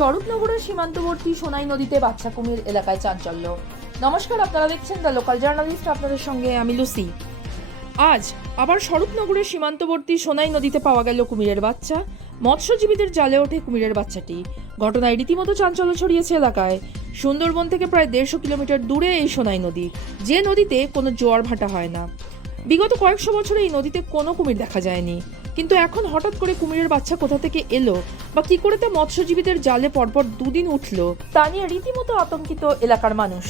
স্বরূপনগরের সীমান্তবর্তী সোনাই নদীতে বাচ্চা কুমির এলাকায় চাঞ্চল্য। নমস্কার, আপনারা দেখছেন দ্য লোকাল জার্নালিস্ট, আপনাদের সঙ্গে আমি লুসি। আজ আবার স্বরূপনগরের সীমান্তবর্তী সোনাই নদীতে পাওয়া গেল কুমিরের বাচ্চা। মৎস্যজীবীদের জালে ওঠে কুমিরের বাচ্চাটি। ঘটনায় রীতিমতো চাঞ্চল্য ছড়িয়েছে এলাকায়। সুন্দরবন থেকে প্রায় 150 কিলোমিটার দূরে এই সোনাই নদী, যে নদীতে কোনো জোয়ার ভাটা হয় না। বিগত কয়েকশো বছরে এই নদীতে কোনো কুমির দেখা যায়নি, কিন্তু এখন হঠাৎ করে কুমিরের বাচ্চা কোথা থেকে এলো বা কি করে তা মৎস্যজীবীদের জালে পরপর দুদিন উঠলো, তা নিয়ে রীতিমতো আতঙ্কিত এলাকার মানুষ।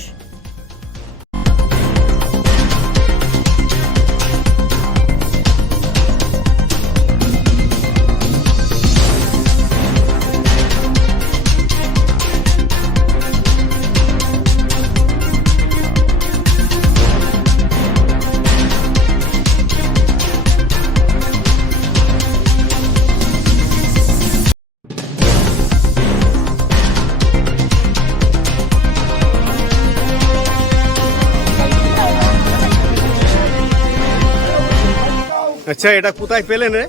আচ্ছা, এটা কোথায় পেলেন রে?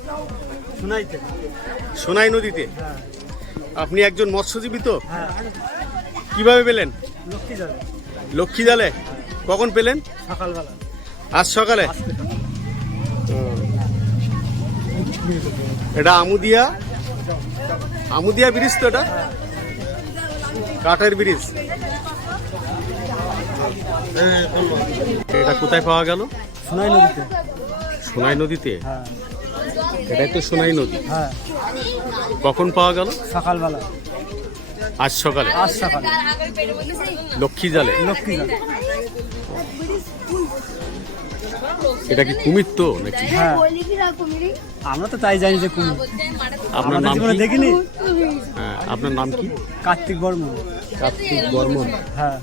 সোনাইতে। সোনাই নদীতে? হ্যাঁ। আপনি একজন মৎস্যজীবী তো? হ্যাঁ। কিভাবে পেলেন? লক্ষ্মী জালে। লক্ষ্মী জালে? কখন পেলেন? সকালবেলা। আজ সকালে? এটা আমুদিয়া ব্রিজ তো? এটা কাঠের ব্রিজ। এটা কোথায় পাওয়া গেল? সোনাই নদীতে। সোনাই নদীতে? হ্যাঁ। এটাই তো সোনাই নদী। হ্যাঁ। কখন পাওয়া গেল? সকালবেলা। আজ সকালে? আজ সকালে। লক্ষ্মী জালে? লক্ষ্মী জালে। এটা কি কুমির তো নাকি? হ্যাঁ। আমরা তো তাই জানি যে কুমির। আপনার আমরা নাম জীবনে কি? দেখিনি। হ্যাঁ, আপনার নাম কি? কার্তিক বর্মন। কার্তিক বর্মন। হ্যাঁ।